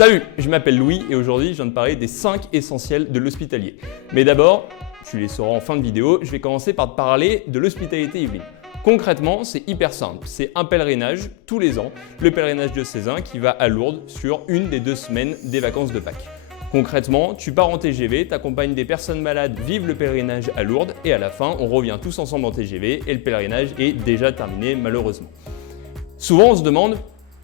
Salut, je m'appelle Louis et aujourd'hui je viens de parler des 5 essentiels de l'hospitalier. Mais d'abord, tu les sauras en fin de vidéo, je vais commencer par te parler de l'hospitalité yvelines. Concrètement, c'est hyper simple, c'est un pèlerinage tous les ans, le pèlerinage diocésain qui va à Lourdes sur une des 2 semaines des vacances de Pâques. Concrètement, tu pars en TGV, t'accompagnes des personnes malades, vivent le pèlerinage à Lourdes et à la fin, on revient tous ensemble en TGV et le pèlerinage est déjà terminé malheureusement. Souvent on se demande,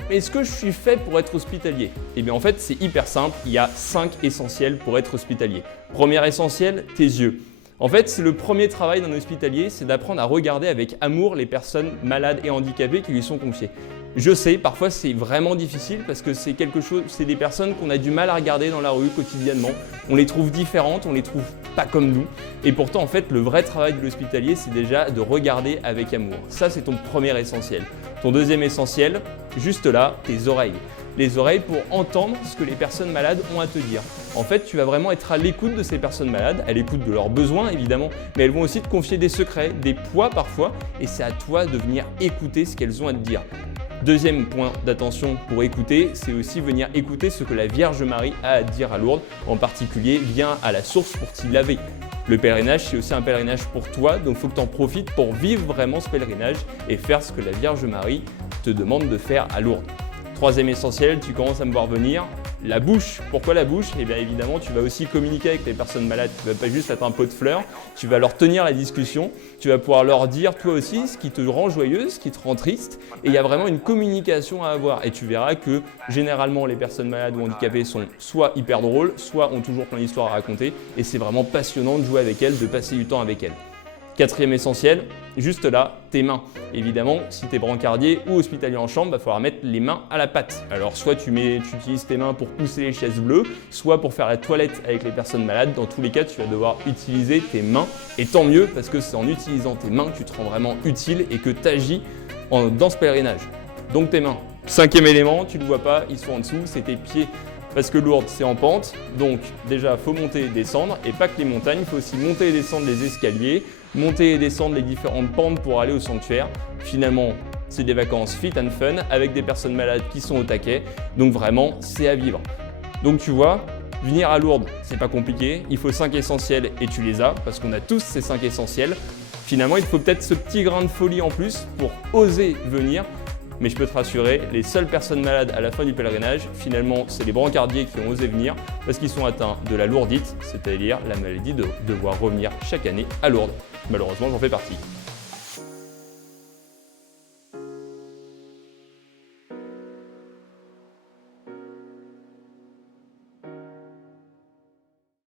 est-ce que je suis fait pour être hospitalier? Eh bien en fait c'est hyper simple, il y a 5 essentiels pour être hospitalier. Premier essentiel, tes yeux. En fait c'est le premier travail d'un hospitalier, c'est d'apprendre à regarder avec amour les personnes malades et handicapées qui lui sont confiées. Je sais, parfois c'est vraiment difficile parce que c'est des personnes qu'on a du mal à regarder dans la rue quotidiennement. On les trouve différentes, on les trouve pas comme nous. Et pourtant en fait le vrai travail de l'hospitalier c'est déjà de regarder avec amour. Ça c'est ton premier essentiel. Ton deuxième essentiel, juste là, tes oreilles. Les oreilles pour entendre ce que les personnes malades ont à te dire. En fait, tu vas vraiment être à l'écoute de ces personnes malades, à l'écoute de leurs besoins évidemment, mais elles vont aussi te confier des secrets, des poids parfois, et c'est à toi de venir écouter ce qu'elles ont à te dire. Deuxième point d'attention pour écouter, c'est aussi venir écouter ce que la Vierge Marie a à dire à Lourdes, en particulier viens à la source pour t'y laver. Le pèlerinage, c'est aussi un pèlerinage pour toi, donc il faut que tu en profites pour vivre vraiment ce pèlerinage et faire ce que la Vierge Marie te demande de faire à Lourdes. Troisième essentiel, tu commences à me voir venir, la bouche. Pourquoi la bouche? Eh bien évidemment, tu vas aussi communiquer avec les personnes malades. Tu ne vas pas juste être un pot de fleurs, tu vas leur tenir la discussion, tu vas pouvoir leur dire toi aussi ce qui te rend joyeuse, ce qui te rend triste. Et il y a vraiment une communication à avoir. Et tu verras que généralement les personnes malades ou handicapées sont soit hyper drôles, soit ont toujours plein d'histoires à raconter. Et c'est vraiment passionnant de jouer avec elles, de passer du temps avec elles. Quatrième essentiel, juste là, tes mains. Évidemment, si tu es brancardier ou hospitalier en chambre, il va falloir mettre les mains à la pâte. Alors soit tu utilises tes mains pour pousser les chaises bleues, soit pour faire la toilette avec les personnes malades. Dans tous les cas, tu vas devoir utiliser tes mains. Et tant mieux, parce que c'est en utilisant tes mains que tu te rends vraiment utile et que tu agis dans ce pèlerinage. Donc tes mains. Cinquième élément, tu ne le vois pas, ils sont en dessous, c'est tes pieds. Parce que Lourdes, c'est en pente, donc déjà, il faut monter et descendre, et pas que les montagnes, il faut aussi monter et descendre les escaliers, monter et descendre les différentes pentes pour aller au sanctuaire. Finalement, c'est des vacances fit and fun, avec des personnes malades qui sont au taquet, donc vraiment, c'est à vivre. Donc tu vois, venir à Lourdes, c'est pas compliqué, il faut 5 essentiels et tu les as, parce qu'on a tous ces 5 essentiels. Finalement, il faut peut-être ce petit grain de folie en plus pour oser venir. Mais je peux te rassurer, les seules personnes malades à la fin du pèlerinage, finalement, c'est les brancardiers qui ont osé venir parce qu'ils sont atteints de la lourdite, c'est-à-dire la maladie de devoir revenir chaque année à Lourdes. Malheureusement, j'en fais partie.